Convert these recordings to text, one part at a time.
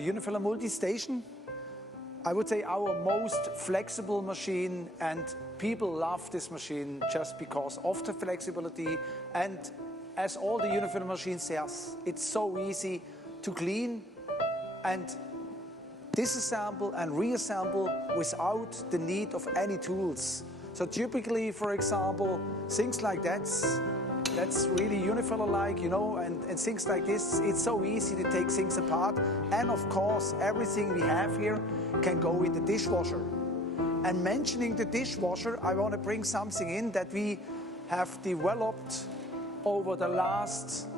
Unifiller Multi Station, I would say our most flexible machine, and people love this machine just because of the flexibility, and as all the Unifiller machines say, it's so easy to clean and disassemble and reassemble without the need of any tools. So typically, for example, things like that's really Unifiller-like, you know, and things like this, it's so easy to take things apart. And of course, everything we have here can go in the dishwasher. And mentioning the dishwasher, I want to bring something in that we have developed over the last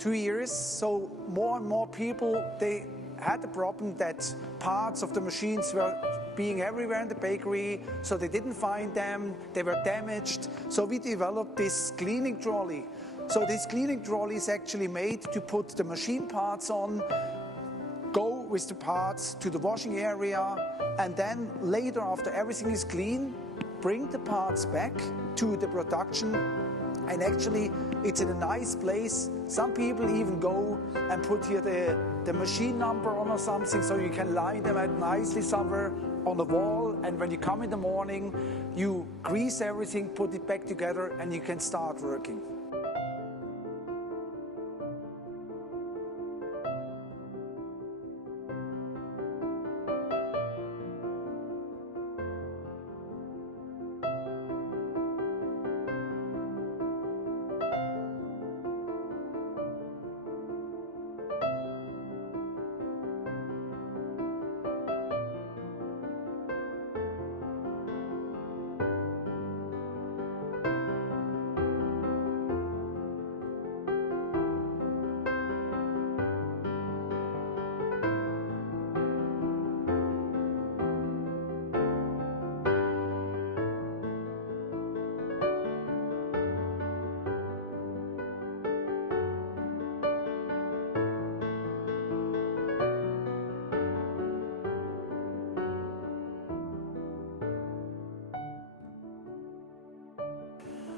2 years. So more and more people, they had the problem that parts of the machines were being everywhere in the bakery, so they didn't find them, they were damaged. So we developed this cleaning trolley. So this cleaning trolley is actually made to put the machine parts on, go with the parts to the washing area, and then later, after everything is clean, bring the parts back to the production. And actually, it's in a nice place. Some people even go and put here the machine number on or something, so you can line them out nicely somewhere on the wall. And when you come in the morning, you grease everything, put it back together, and you can start working.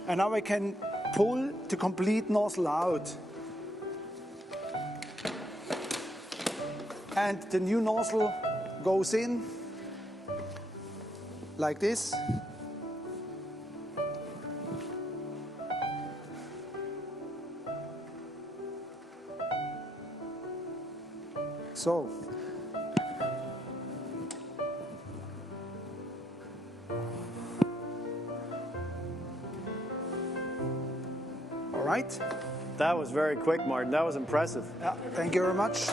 And now I can pull the complete nozzle out. And the new nozzle goes in like this. So, all right. That was very quick, Martin. That was impressive. Yeah, thank you very much.